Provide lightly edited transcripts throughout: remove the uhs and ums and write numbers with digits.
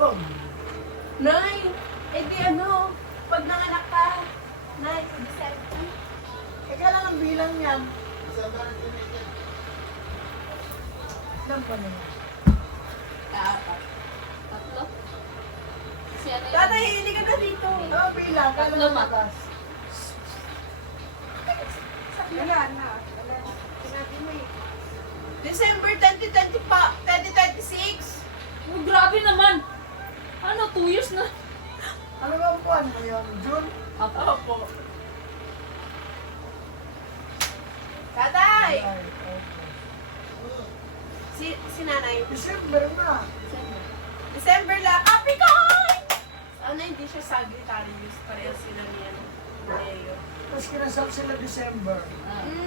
Pag, Nay, eh di ano, pag nanganak ka, Nay, December. kailan ang bilang yan? Ilan pa na yan? Kaapat. Tatlo. Kasi ano yun? Tatay, hindi ka na dito. Oo, bilang. Kailan Tatlo, ang ma. labas? Wala na. Sinabi mo eh. December 2026. Oh, grabe naman. Ano, 2 years na. Ano ba ang buwan mo yun? June? Ako. Opo. Tatay! Ay, okay. Si nanay. December na. December lang. Capricorn! Sana hindi siya Sagittarius. Pareho sila niyan. Leo. Tapos kinasal sila December.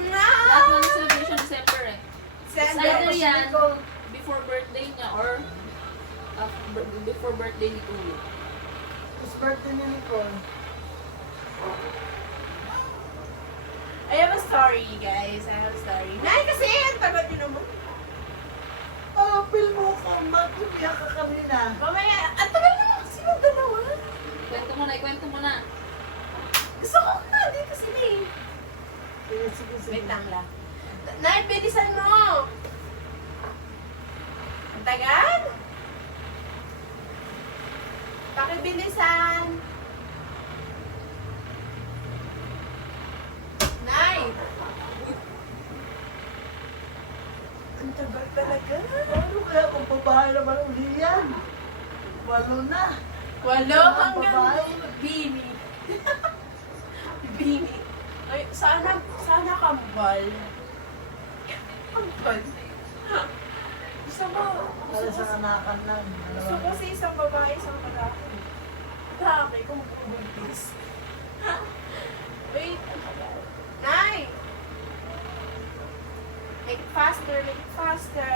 Lahat ng celebration December eh. December. Either yan, Nicole, before birthday niya or before birthday ni Kuya. it's birthday ni Nicole. I have a story, guys. I have a story. Nay, kasi ang tagal nyo naman. Oh, feel mo ka. Mag-umiyak ka kanina. Mamaya, ang tagal naman kasi ng dalawa. Ikwento mo na. Gusto ko nga, dito sila eh. Sige, sige, sige. Wait lang lang. Nay, bilisan mo! Ang tagal? Pakibilisan! Nay! Ang tagal talaga. Ano kaya kung babae naman uli yan? 8 na. Walo Ang hanggang babae. bini. Bini. Ay, sana kambal. Kambal. Gusto ko, Para sa kanakan lang. gusto ko si isang babae, isang lalaki. Lalaki, kung magbubuntis. Wait, ang tagal. Nay! Make it faster, make it faster.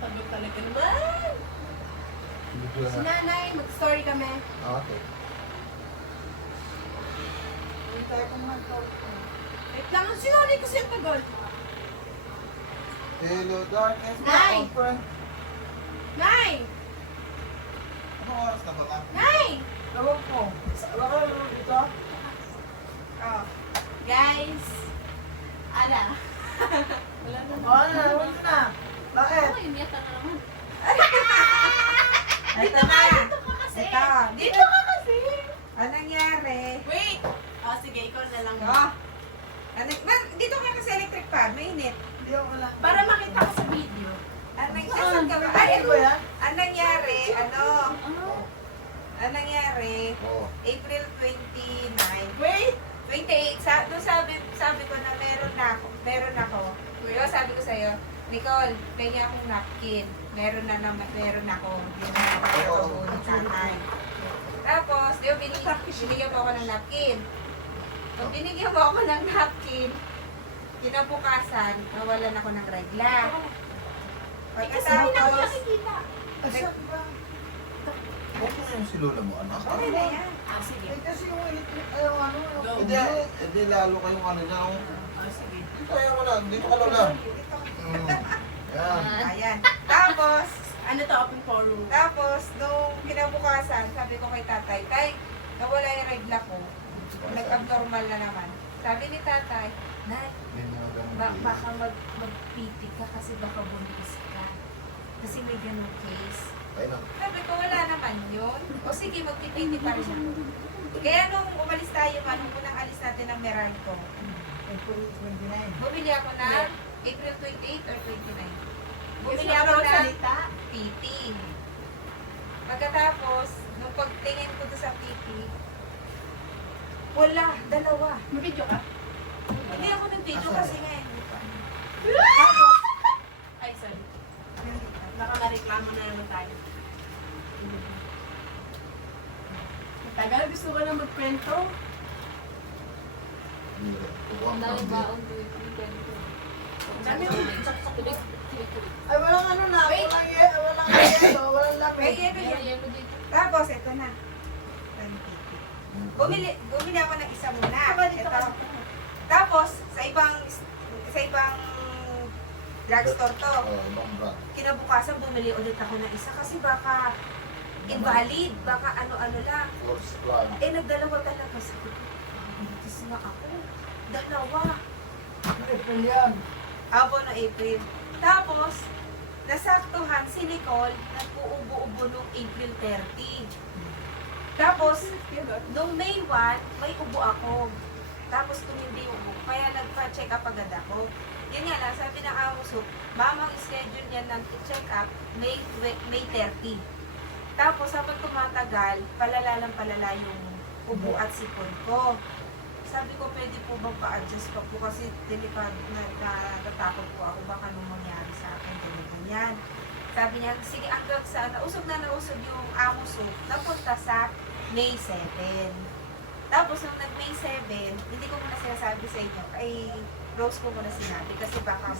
Pagod talaga naman. Si nanay, mag-story kami. Okay. Hintay ko man to. Wait lang, si nanay kasi ang tagal. Hello, darkness. Nay! my friend. Nay! Anong oras na ba ka? Nay! Tawag ko. Baka dito? Oh. Guys, ala. Wala na. Oo na, huwag na. Bakit? Ako, imiyak ka na naman. Dito ka, dito ka kasi. Ito. Dito ka kasi. Anong nangyari? Wait. Oh, sige, ikaw na lang. Oh. Dito ka kasi electric fan, mainit. Hindi ako lang. Para makita ka sa video. Saan ka ba? Ay, Ay, ba yan? ang nangyari, Ano? ang nangyari, Oo. April 29, Wait. 28, doon sabi ko na meron ako. Diba sabi ko sa'yo, Nicole, kanya akong napkin. Meron ako. Yun na ako ni tatay. Tapos, di ba, binigyan mo ako ng napkin. Pag binigyan mo ako ng napkin, kinabukasan, nawalan ako ng regla. Eh, kasi hindi na ako Pagkatapos, nakikita. Asan ba? Huwag mo na yung silula mo, anak. okay na yan. Ah, sige. Eh, kasi yung electric, ano, Go. Hindi lalo kayong ano niya. Oh. Oh, sige. Dito kaya mo lang, dito ka lang. Yan. Ayan. Tapos, Ano to, open forum? nung kinabukasan, sabi ko kay tatay, tay, nawala yung regla ko. Nag-abnormal na naman. Sabi ni tatay, Nay, baka magpitik ka kasi baka buntis ka. Kasi may ganun case. Ay lang. Sabi ko, wala naman yun. O sige, magpipiti pa rin ako. Kaya nung umalis tayo, unang alis natin ng Meralco, April 29. bumili ako na April 28 or 29. Bumili Gusto ako mo na salita? PT. Pagkatapos, nung pagtingin ko doon sa PT, wala, dalawa. Mabidyo ka? Hindi ako nag-video kasi nga eh. Tapos, ay, sorry. Baka ma-reklamo na naman tayo. Matagal, gusto ko na magkwento. Ang dami baon ko yung kwento. Dami Tuloy. Ay, walang ano na. Wait. Walang yelo, walang May lapit. yelo Meron yan. yelo dito. Tapos, ito na. Bumili ako ng isa muna. Dito ka, dito ka. Ito. Tapos, sa ibang Drugstore to. Ibang brand. Kinabukasan, bumili ulit ako ng isa kasi baka invalid, baka ano-ano lang. Force brand. Eh, nagdalawa talaga. Sabi ko, buntis na ako. Dalawa. April yan. Abo no April. Tapos, nasaktuhan si Nicole, nag-uubo-ubo nung April 30. Tapos, nung May 1, may ubo ako. Tapos, tumindi yung ubo. Kaya nagpa-check up agad ako. Yan nga lang, sabi ng amo so, mamang schedule niya ng check up May 30. Tapos, habang tumatagal, palala lang palala yung ubo at sipon ko. Sabi ko, pwede po bang pa-adjust pa po kasi delikado na natatakot po ako baka nung mangyari sa akin, ganyan. Sabi niya, sige hanggang sa nausog yung amo soup, napunta sa May 7. Tapos nung nag-May 7, hindi ko muna sinasabi sa inyo, kay Rose ko muna sinabi kasi baka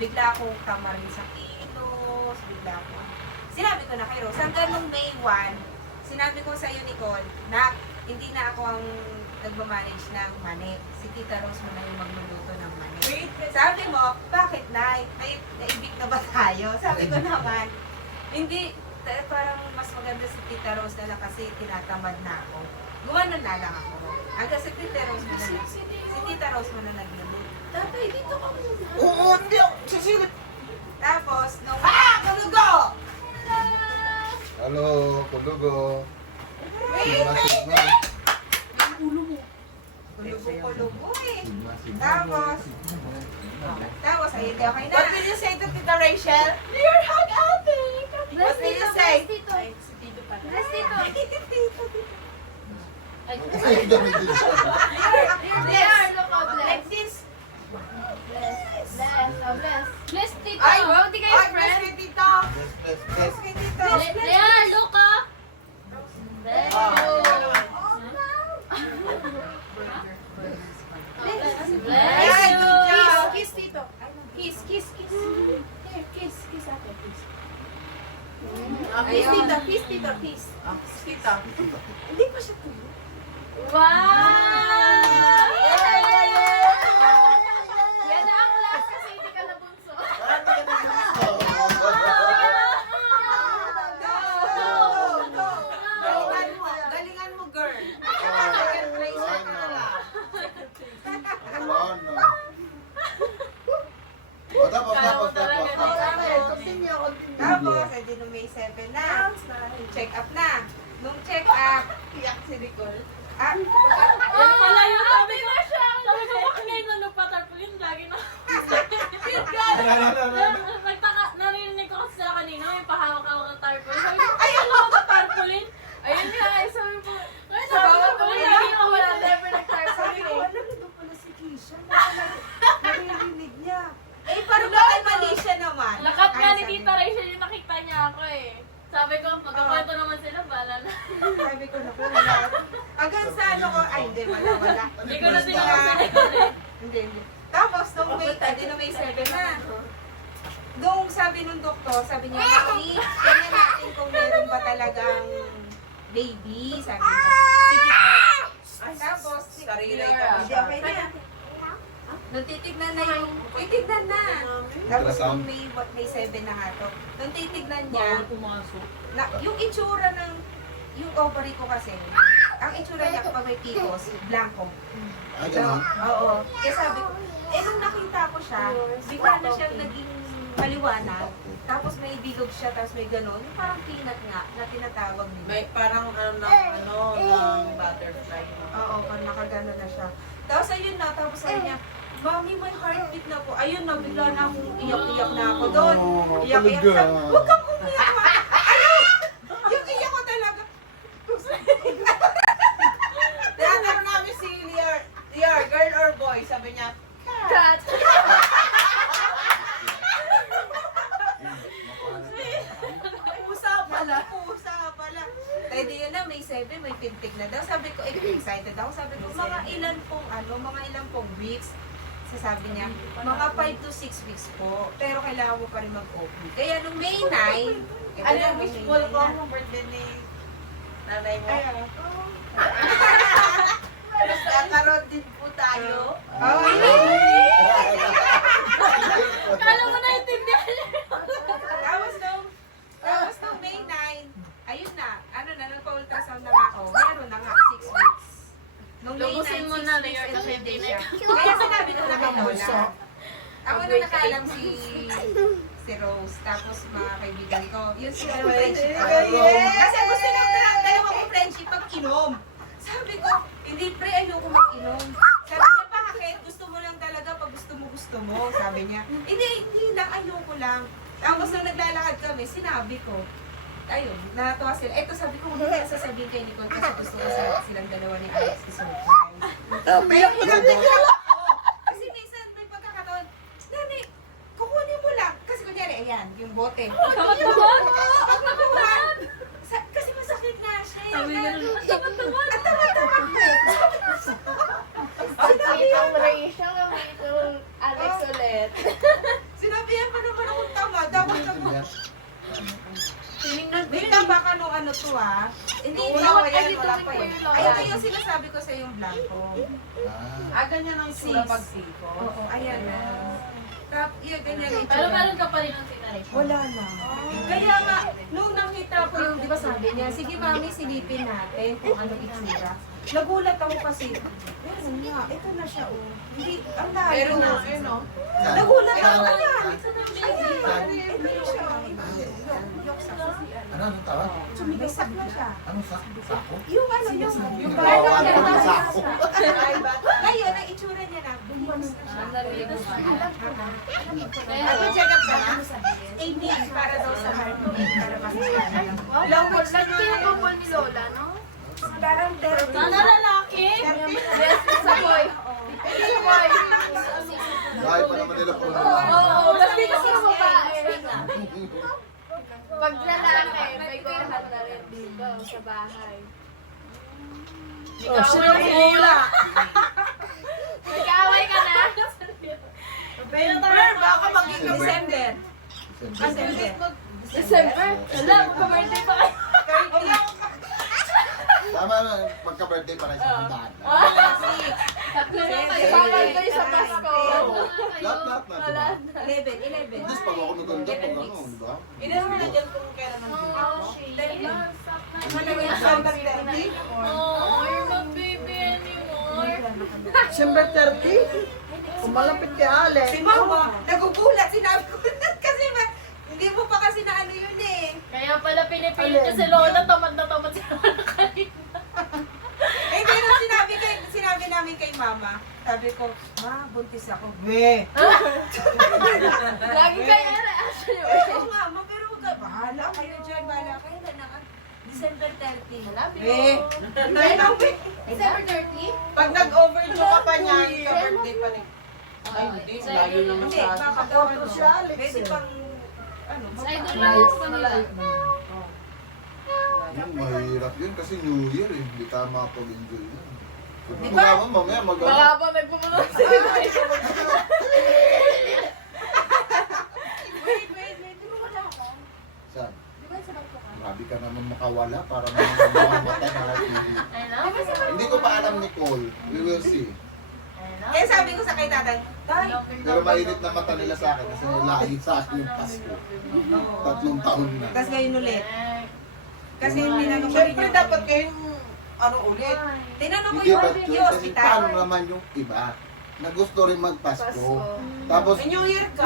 bigla akong tamarin sa kilos, bigla akong... Sinabi ko na kay Rose, hanggang nung May 1, sinabi ko sa iyo, Nicole, na hindi na ako ang nagmamanage ng mani. Si Tita Rose mo na yung magluluto ng mani. Sabi mo, bakit Nay? Naibig na ba tayo? Sabi ko naman, hindi, parang mas maganda si Tita Rose na lang kasi tinatamad na ako. Gumanon na lang ako. Hanggang si Tita Rose mo na lang. Si Tita Rose mo na nagluluto. Tatay, dito ka muna. Oo, hindi ako sisilip. Tapos, nung... Kalugo! Hello, Kulugo. Wait! Sigma. Kulubo eh. Sigma. Tapos, ayun, okay na. What will you say to Tita Rachel? Your hug, ate! What will you say? Ay, si Tito pa. Bless Tito. Ay, Ay, dami din siya. they are, look how bless. Like this. Bless, bless. Bless, Tito. Ay, Wow, di kayo Ay, bless friend. kay Tito. Bless, bless, bless. Okay, dito. They are, look ah. Bless you. Bless Ay, you. good job. Kiss, Tito. Kiss, kiss, kiss. Here, kiss ate, kiss. Kiss Ayun. Tito, kiss Tito, kiss. Kiss Tito. Hindi pa siya tuloy. Wow! Yan na ang last kasi hindi ka nabunso. Galingan mo, girl. Second place na lang. Wala na. O, tapos. Continue, continue. Tapos, edi nung May 7 na. Check up na. Nung check up, Iyak si Nicole. Yan pala yung sabi ko. Sabi ko, bakit ngayon na nagpatarpulin? Lagi na. Nagtaka, narinig ko kasi sa kanina, may pahawak-hawak ng tarpaulin. Sabi ko, ay, ano ba tarpaulin? Ayun nga, sabi ko, ay, sabi ko, lagi na wala never sabi nagtarpaulin ko, eh. alam nito pala si Keisha. Naririnig niya. Eh, parang bakit mali siya naman? Lakat nga Ay, ni sabi Tita Rachel yung nakita niya ako eh. Sabi ko, magkakwento naman sila, bala na. Sabi ko na po, wala. Hanggang sa ano ko, ay hindi, wala. Hindi ko na tinawag sa likod eh. Hindi. Tapos, nung May, nung May 7 na. Nung sabi nung doktor, sabi niya, Mami, tingnan natin kung meron ba talagang baby. Sabi ko, sige po. Tapos, Sarili hindi, ka. okay na. Nung titignan na yung, titignan na. Tapos nung May 7 na nga to. Nung titignan niya, na, yung itsura ng, yung ovary ko kasi, ang itsura niya kapag may picos, blanco. Ay, So, ganun. oo. Kaya sabi ko, nung nakita ko siya, bigla na siyang naging maliwanag. Tapos may bilog siya, tapos may gano'n. Yung parang peanut nga, na tinatawag nila. May parang ng butterfly. Oo, parang nakagano na siya. Tapos ayun na, tapos sabi niya, Mami, may heartbeat na po. Ayun na, bigla na akong iyak-iyak na ako doon. Iyak-iyak talaga. siya. Huwag kang umiyak, ma. Ano? Yung iyak ko talaga. Tinatanong namin si Lior, girl or boy? Sabi niya, Cut! Pusa pala. Pusa pala. Dahil di yun na, May 7, may pintig na daw. Sabi ko, excited ako. Sabi ko, mga ilan pong weeks. Sasabi niya, mga 5 to 6 weeks po. Pero kailangan mo pa rin mag-OP. Kaya nung May 9, ano yung wishful ko ng birthday ni nanay mo? Nagkakaroon din po tayo. Oh, Kala mo na Ako na nakaalam si Rose, tapos mga kaibigan ko. Yun si dalawang friendship. Kasi gusto ng dalawang kong friendship pag-inom. Sabi ko, hindi pre, ayoko mag-inom. Sabi niya, bakit? Gusto mo lang talaga pag gusto mo. Sabi niya, hindi lang, ayoko lang. Tapos nung naglalakad kami, sinabi ko, ayun, natuwa sila. Eto sabi ko, hindi kaya sasabihin kay Nicole kasi gusto ko silang dalawa ni Alex i-surprise. Pero pinabigyan ako. Kasi minsan may pagkakataon, Nani, kukunin mo lang. Kasi kunyari, ayan, yung bote. Pagkakuhan. Kasi masakit nga siya. Sabi ganun, ang tamad-tamad. At tama-tama ko eh. Sinabi yung Rachel, yung Alex ulit. Sinabihan pa naman akong tama. Dapat ako. Wait lang, baka nung ano to ah. Hindi, wala pa yan, wala pa yan. Ay, ito yung sinasabi ko sa yung blanco. Ganyan ang sura pag siko. Oo, ayan na. Yun, ganyan yung Pero itsura. meron ka pa rin ang tinaray. Wala na. Kaya nga, nung nakita ko yung, di ba sabi niya, sige mami, silipin natin kung anong itsura. Nagulat ako kasi, meron nga, ito na siya oh. Hindi, ang layo. Meron na, ayun o. Nagulat ako na. Ito na Ayan, ito na siya. Anong tawag? Sumigasak na siya. Anong sako? Yung ano, yung Tawag ng sako. ngayon, ang itsura niya na, bumanos na siya. Check up ka na? 18 para daw sa heart rate, para masasaya. Lagi yung couple ni Lola, no? Parang 30. Sana lalaki? Yes, sa boy. Sa boy. Dahil pa naman nila po. Oo, kasi kasi yung babae. Ano? Pag lalaki, may kuyahan na rin dito sa bahay. Ikaw wala. Nag-aaway ka na? November, baka maging December. December. December? Wala, magka-birthday pa kayo. Tama na, pagka-birthday pa rin sa handaan. Tatlo na kayo. Bawal kayo sa Pasko. Lahat na, di ba? 11. At least pag ako naganda, pag ano, di ba? Ilan mo na dyan kung kailan ang Oh, you're not baby anymore. December 30? Malapit kay Alex. Si Mama, nagugulat, sinabi ko kasi hindi mo pa kasi na ano yun eh. Kaya pala pinipilit niya si Lola, tamad na tamad si Lola kanina. Eh, pero sinabi namin kay Mama, sabi ko, Ma, buntis ako. Lagi kayo reaction yung Oo nga, Ma, pero huwag ka, bahala kayo dyan, bahala kayo na December 30. December 30? Pag nag-overdue ka pa niya, ka-birthday pa rin. Ay, hindi. Layo naman Hindi, baka daw ano, Si Alex, pwede eh. pang, ano, Sa idol lang sa kanila. Yun, mahirap yun kasi New Year eh. Hindi ka makapag-enjoy yun. Di Di ba? ba? Mamaya mag-ano. Baka ba nagpumunod sa Wait, di mo wala ako. Saan? Di ba sa bangko ka? Grabe ka naman makawala para mga mata na Ano? Hindi ko pa alam, Nicole. We will see. Kaya sabi ko sa kay tatay, Tay, Pero mainit na mata nila sa akin kasi nilahit sa akin yung Pasko. 3 taon na. tapos ngayon ulit. Kasi tinanong ko Siyempre rin dapat kayong ano ulit. Tinanong ko Hindi yung, ba yun? yung Kasi hospital. paano naman yung iba na gusto rin magpasko. Tapos New Year ka.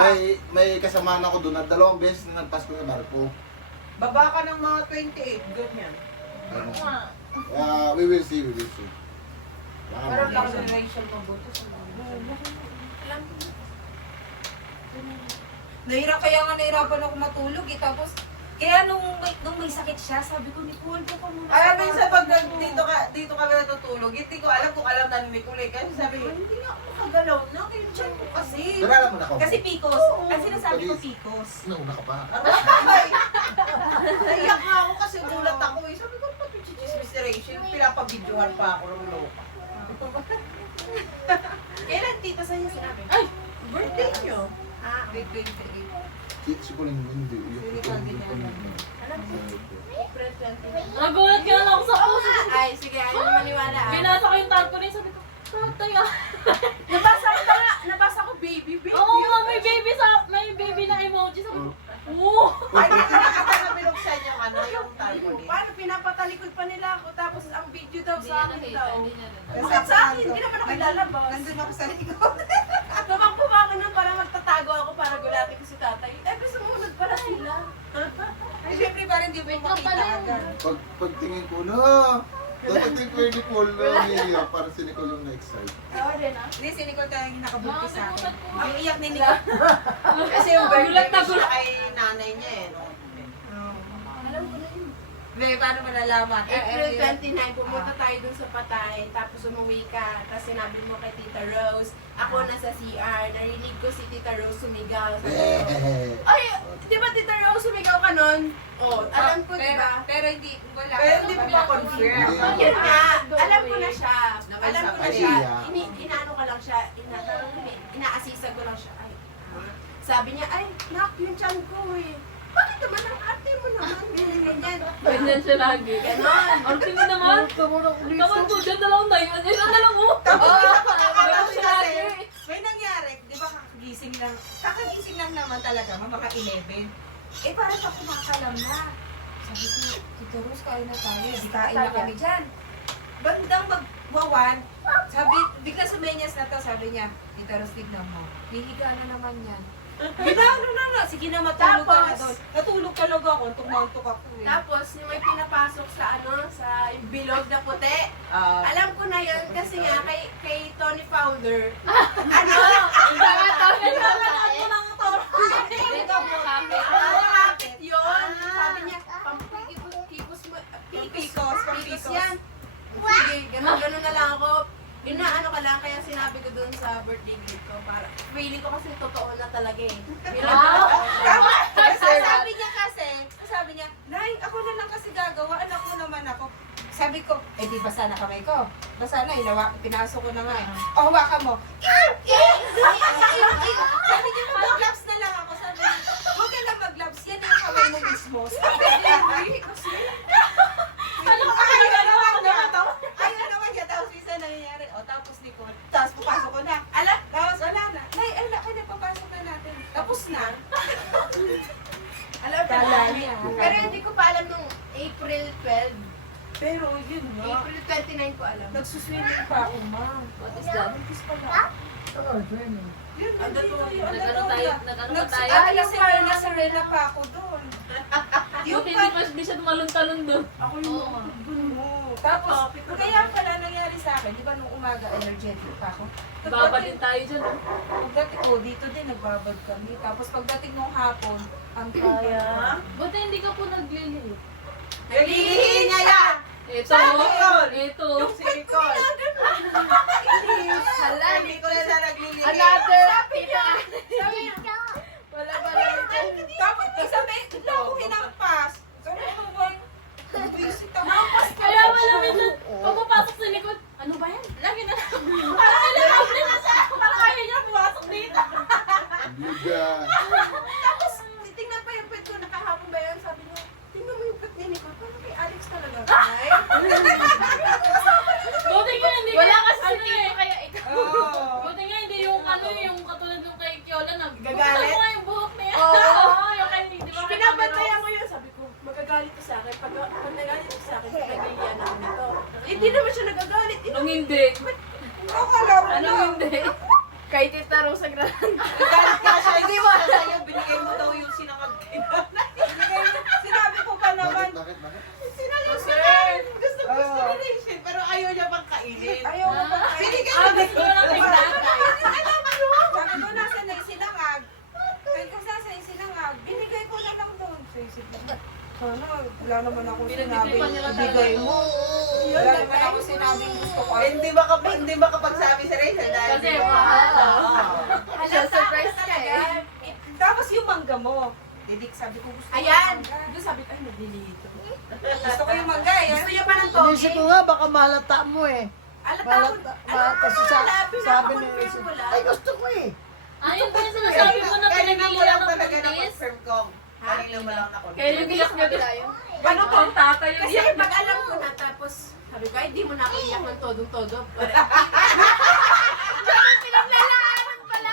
may kasamaan ako doon at 2 beses na nagpasko sa barko. Baba ka ng mga 28. Ganyan. Ano? We will see, we will see. Baka Parang mag- lang Rachel mabuti sa Nahirapan ako matulog eh. Tapos, kaya nung may sakit siya, sabi ko, Nicole, ko muna. Ay, minsan pag dito kami natutulog, hindi ko alam kung alam na ni Nicole. Kasi sabi ko, hindi nga ako makagalaw na. Kaya dyan ko kasi. Pero alam mo na ako. Kasi Picos. Ang sinasabi ko, Picos. Nauna ka pa. Naiyak nga ako kasi gulat ako eh. Sabi ko, pati chichismis ni Rachel, pinapabidyohan pa ako ng loka. Kailan tita sa'yo sinabi? Ay! Birthday niyo. Grade 28. Si ko lang hindi. Nagulat ka na ako sa puso. Ay, sige, ayaw mo maniwala ah. Binasa ko yung tarpaulin, sabi ko, tatay ah. Nabasa ko baby. Oo nga, may baby na emoji. Sabi ko, oo. Ay, hindi na binuksan yung ano, yung tarpaulin. Paano pinapatalikod pa nila ako tapos ang video daw sa akin daw. Kasi Bakit sa akin? Hindi naman ako lalabas. Nandun ako sa likod. Tumakbo ba ako nun para magtatago Pagtingin ko na, dating ko yung Nicole na umiiyak para si Nicole yung na-excite. Ako din ah. Hindi, si Nicole talaga yung nakabunti sa akin. Nakalimutan ko. Ang iyak ni Nicole. Kasi yung birthday Gulat na ko siya kay nanay niya eh. No? Alam ko na yun. Hindi, paano malalaman? April 29, pumunta tayo dun sa Patay, tapos umuwi ka, tapos sinabi mo kay Tita Rose, ako nasa CR, narinig ko si Tita Rose sumigaw. Sabi ko, ay, di ba Tita Rose sumigaw ka nun? Oh, alam ko, di ba? Pero hindi, wala. Pero hindi mo ma-confirm. Hindi. Yun nga, alam ko na siya. Alam ko na Ay, siya. yeah. Inaano ko lang siya, inaasisa ko lang siya. Ay, sabi niya, ay, nak, yung chan ko eh. Bakit naman ang ate mo naman? Ganyan. Ganyan siya lagi. Ganon. Arte mo naman. Kaman ko, dyan na lang na yun. Ayun na lang oh. Tapos pinapakakatawa Ganun siya kasi, lagi. may nangyari, di ba kakagising lang naman talaga, mga 11. Eh, parang ako kumakalam na. Sabi ko, Tito Rose, kain na tayo. Di kain na kami dyan. Bandang magwawan, sabi, bigla sumenyas na to, sabi niya, Tito Rose, tignan mo. Hihiga na naman yan. Ginano na. Sige na, matulog ka na Tapos, doon. Natulog talaga ako, antok ako eh. Tapos, yung may pinapasok sa sa bilog na puti. Alam ko na yun kasi nga kay Tony Founder. Ano? Bakit yun? Sabi niya, pampikos mo, pikos yan. Sige, ganun na lang ako. Inaano ka lang, kaya sinabi ko dun sa birthday gift ko. Para, feeling ko kasi totoo na talaga eh. Tama! Sabi niya, Nay, ako na lang kasi gagawa, anak mo naman ako. Sabi ko, eh di basa na kamay ko. Basa na, pinasok ko na nga eh. O, hawakan mo. Sabi niya, mag-gloves na lang ako. Sabi niya, huwag ka lang mag-gloves, yan yung kamay mo mismo. Sabi niya, hindi, kasi... Ayaw naman niya, tapos isa nangyayari. O, tapos Nicole, tapos papasok ko na. Tapos wala na. Nay, ala, kaya papasok na natin. Tapos na. Alam ko Kala na. niya. Pero hindi ko pa alam nung April 12. Pero yun nga. April 29 ko alam. Nagsuswimming pa ako, ma. What is that? Yun, Ang dito datuwa. yun. Nag-ano tayo? Nag-ano tayo? Kasi nasa Rena pa ako doon. Yung Buti hindi siya tumalon-talon doon. Ako Oo. mo. Tapos, kaya pala nangyari sa akin, di ba nung umaga energetic pa ako? Babad din tayo dyan. oh. Pagdating ko, dito din nagbabad kami. Tapos pagdating nung hapon, ang kaya. Buti hindi ka po naglilihi. Naglihi niya yan! Ito. Sabi ko. Ito. Yung si Nicole. Hala, Hindi ko na siya naglilihi. Another tita. Sabi niya, wala ba lang. Tapos, sabi, bigla ako hinampas. Sabi ko, boy, visit ako. Kaya wala minsan, pagpapasok sa likod, ano ba yan? Lagi na lang. Parang nilakabli na siya. Parang ayaw niya pumasok dito. Biga. Tapos, tingnan pa yung pet ko, nakahapon ba yan? Sabi niya, tingnan mo yung pet ni Nicole. Parang kay Alex talaga. Ay. Buti nga hindi Wala ka- kasi ano sino eh. eh, kaya ikaw. Oo. Buti nga hindi yung ano yung katulad yung kay Kiola na. Gagalit? Buksan mo nga yung buhok niya. Oo. Yung kay, di ba? kay Pinabantayan ko yun. Sabi ko, magagalit ko sa akin. Pag nagalit ko sa akin, pinaglihan ako nito. Hindi naman siya nagagalit. Nung hindi. Ako kalaro Ano na. hindi? Kay Tita Rosa Grande. Galit ka siya. Hindi mo sa'yo, binigay mo daw yung sinangag. Sinabi ko pa naman. Bakit? Gusto relation, pero ayaw niya pang kainin. Ayaw Ah. mo pang kainin. Binigay Ah, gusto ko lang bigla. Sabi ko, nasa na yung sinangag. Sabi ko, nasa yung sinangag. Binigay ko na lang doon. Sa isip ko, sana, wala naman ako sinabi. Pinagtitripan niya lang Ibigay mo. Wala naman ako sinabi gusto ko. Hindi ba kapagsabi sa Rachel dahil Kasi di ba? mahal. Halata surprise talaga. Tapos yung mangga mo. Didik, sabi ko gusto ko Ayan. yung mangga. Doon sabi ko, ay, naglilito. Gusto ko yung mangga eh. Gusto niya pa ng toge. Inisip ko nga, baka malata mo eh. Alata ko. Kasi sabi ni ay ko. gusto ko eh. Ayun pa yung sinasabi mo na Kanina mo pinagilihan lang ng talaga buntis. na-confirm ko. Kanina mo lang na-confirm. Kaya yung biyak niya din. Ano to? Ang tatay yung Kasi biyak niya. pag alam ko na, tapos sabi ko, ay, di mo na ako iyak ng todong-todo. Pinaglalaanan pala.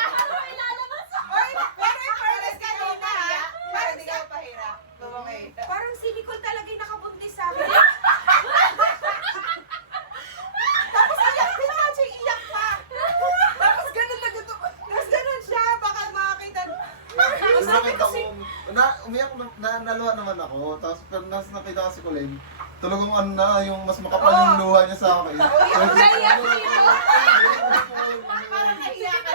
Oy, pero yung fairness kanina, Para di ka pahirap. Babangay. parang si Nicole talaga yung nakabuntis sa akin. Tapos iyak din nga siya, iyak pa. Tapos ganun na gusto. Tapos ganun siya, baka makakita. Tapos nakita ko, umiyak, naluha naman ako. Tapos pag nakita ko si Colin, talagang ano na, yung mas makapal yung luha niya sa akin. Parang nahiya ka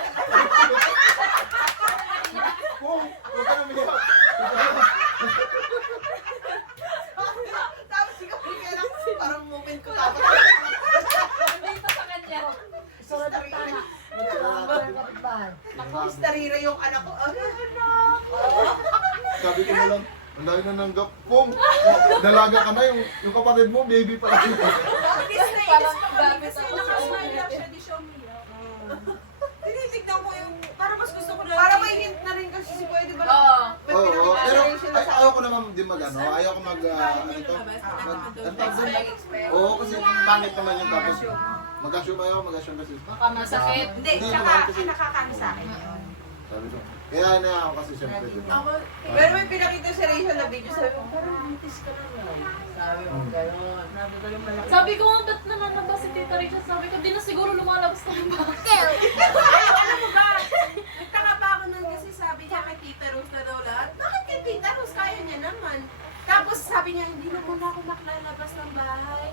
Kung, huwag ka na umiyak. Tapos ikaw, kailangan parang moment ko tapos. Dito sa kanya. Isa na tama. Nagkakaba ng kapitbahay. Tapos narira yung anak ko. Ano? Sabi ko na lang, ang dami na nanggap. Kung, dalaga ka na, yung kapatid mo, baby pa rin. Parang gamit Kasi ako. nakasmile lang siya, di siya umiyak. Tinitignan ko yung, parang mas gusto ko na. Para may hint na rin kasi si Kuya, di ba? Oo. May Oo, pinakita pero rin siya na sa ayaw ko naman din mag-ano, ayaw ko mag, ano to? Oo, kasi pangit naman yung tapos. Mag-assume ayaw, mag-assume kasi. Baka masakit. Hindi, Hindi tsaka naman kasi- nakakano sa akin yun. Sabi ko, kaya na ako kasi siyempre, di ba? Pero may pinakita si Rachel na video, sabi ko, parang buntis ka na nga. Sabi mo, gano'n. Sabi ko yung malaki. Sabi ko, ba't naman na ba si Tita Rachel? Sabi ko, di na siguro lumalabas na yung bata. Alam mo ba? Nagtaka pa ako nun kasi sabi niya kay Tita Rose na daw lahat. Bakit kay Tita Rose? Kaya niya naman. Tapos sabi niya, hindi na muna ako maklalabas ng bahay.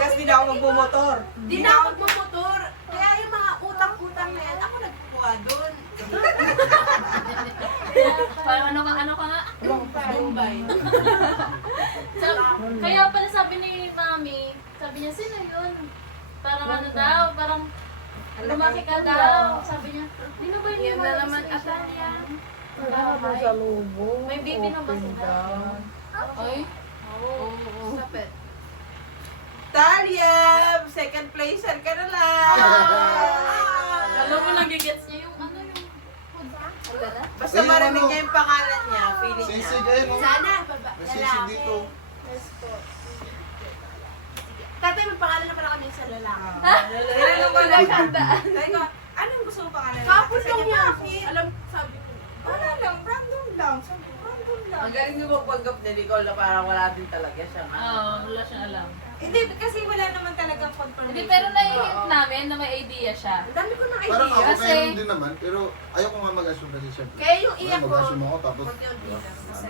Kasi di na ako magbumotor. Hindi na ako magmumotor. Kaya yung mga utang-utang na yan, ako nagkukuha doon. Parang ano ka nga? Bombay. Kaya pala sabi ni Mami, sabi niya, sino yun? Parang ano daw, parang lumaki ka daw. Sabi niya, di na ba yun Yan yung na wala naman sa Italia? Ano sa lubong? May baby na ba open sila? down. Ay? Oo. Stop it. Talia! Second placer ka na lang! Alam ko, nagigets niya yung ano yung Basta Eh, yung marinig ano? niya yung pangalan niya, feeling niya. Sisig, ayun, no? Sana, May sisig dito. Tatay, may pangalan na pala kami sa lalaki. Ano ba lang? Sabi ko, anong gusto mo pangalan? Kapon Sabi lang niya, niya. bakit? Alam, sabi ko. Wala lang, random lang. Sabi ko, random lang. Ang galing mo magpanggap ni Nicole na parang wala din talaga siyang Oo, wala siyang alam. Hindi, kasi wala naman talagang confirmation. Hindi, pero nai-hint namin na may idea siya. Ang dami ko ng Parang ako idea. Kasi- meron din naman, pero ayaw ko nga mag-assume kasi siyempre. Kaya yung iyak ko, Mag-assume ako tapos. konti-unti lang. Kasi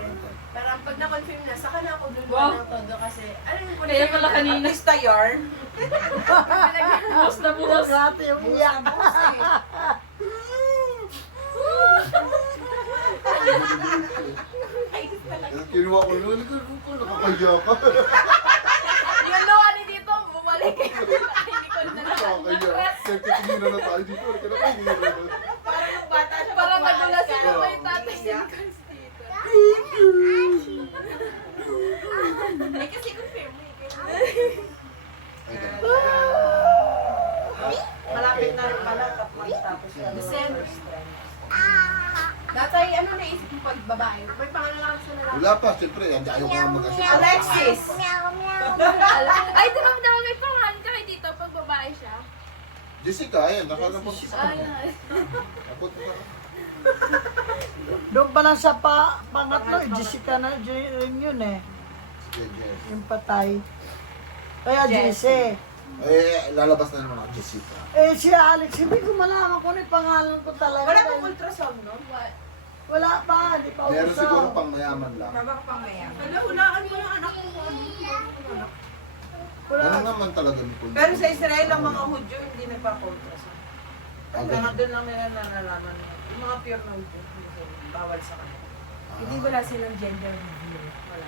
parang pag na-confirm na, saka na ako luluwa Wow. ng todo kasi, alam mo, Kaya pala kanina. Artista yarn. Buhos na buhos. Rati yung iyak. Kinuha ko nun, nakakaya ka. Yung luha ni dito, bumalik. Ay, hindi ko na Nakakaya. Nagtitingin na tayo dito. Kaya nakakaya na. Parang yung bata siya. Parang nagulas ka. yung may tatay Umiiyak. Eh, kasi confirm mo Malapit na rin pala kapag tapos na. December. Datay, ano naisip mo pag babae? May pangalan lang sa lalaki. Wala pa, siyempre. Ayaw ko nga mag-assume. Alexis! Ay, di ba daw may pangalan ka kay dito pag babae siya? Jessica, ayan. Nakalapot sa kanya. Ay, Napot na. Doon pa lang sa pangatlo, Jessica na rin yun eh. Yes. Yung patay. Kaya Jesse. Eh, lalabas na naman ako, Jessica. Eh si Alex, hindi ko malaman kung ano yung pangalan ko talaga. Wala pang ultrasound, no? Wala pa, di pa Meron usaw. siguro pang mayaman lang. Baba ko pang mayaman. Wala, hulaan mo yung anak ko. Wala. Ganun naman talaga ni Paul. Pero sa Israel, ang mga Hudyo hindi nagpa-ultrasound. Ah, Kaya ganun. doon lang nila nalalaman. Yung mga pure na Hudyo, bawal sa kanila. Hindi wala silang gender reveal.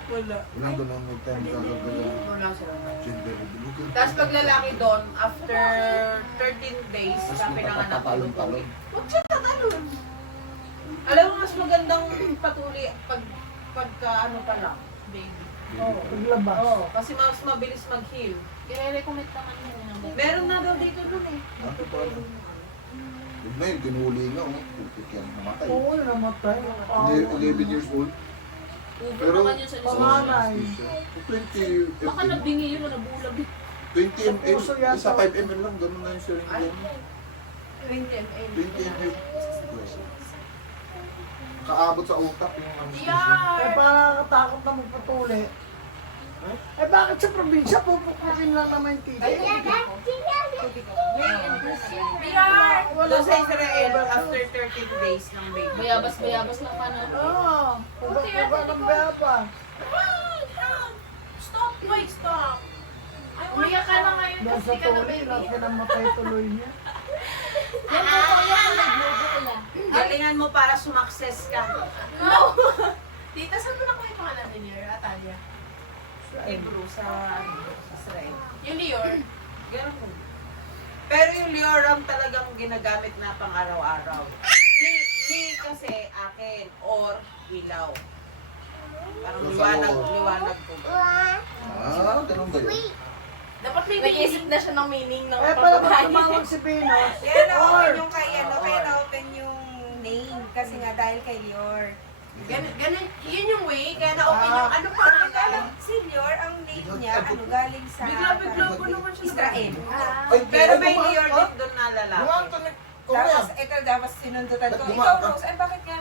Wala. Walang ganun, may time ka ganun. Wala sila. Gender reveal. Tapos pag lalaki doon, after 13 days, Tapos sabi na nga magpapatalon-talon. Huwag siya tatalon. Alam mo, mas magandang patuli pagka ano pa lang, baby. Oo. Paglabas. Oo, kasi mas mabilis mag-heal. i-recommend naman niya. Meron na daw dito dun eh. Ano pa ano? Huwag na yun, tinuli nga. Pupik yan, namatay. Oo, namatay. Hindi, 11 years old. Uber Pero, naman yun sa panganay. Lisbon. 20 Baka nabingi yun o nabulag. 20 ml, Puso yata. isa 5 ml lang, ganun na yung syringe Ay, yan. 20 ml. 20 ml. Kaabot sa utak yung anesthesia. Eh, Yeah! parang nakatakot na magpatuli. Eh, bakit sa probinsya pupukutin lang naman yung titi? VR! Doon sa Israel, after 13 days ng baby. Bayabas lang pa na. Oo, pupukutin ng baya pa. Stop! Wait, stop. Umiyak ka na ngayon kasi Nasa di ka na tuloy, baby. lahat ka nang matay tuloy niya. Yan po po yung nagluto sila. Galingan mo para sumakses ka. No! Tita, saan mo nakuha yung pangalan ni Nier, Atalia? Hebrew sa Israel. Yung Lior. Ganun po. Pero yung Lioram talagang ginagamit na pang araw-araw. Ni kasi akin or ilaw. Parang liwanag po. Ganun ba yun? Dapat may Nag-isip na siya ng meaning ng Eh, pala ba pagbabae. tumawag si Pinos? Kaya na-open yung kay ano, kaya na-open yung name. Kasi nga dahil kay Lior. Ganun, yun yung way, kaya na-open yung ano pa Akala si Lior, ang name niya, ano, galing sa Bigla-bigla po naman siya. Israel. Ay, Pero may gumawa Lior ka? din doon na lalaki. Gumawa ka na. Tapos ito dapat sinundutan ko. Ba't Ikaw, gumawa ka? Rose, ay bakit nga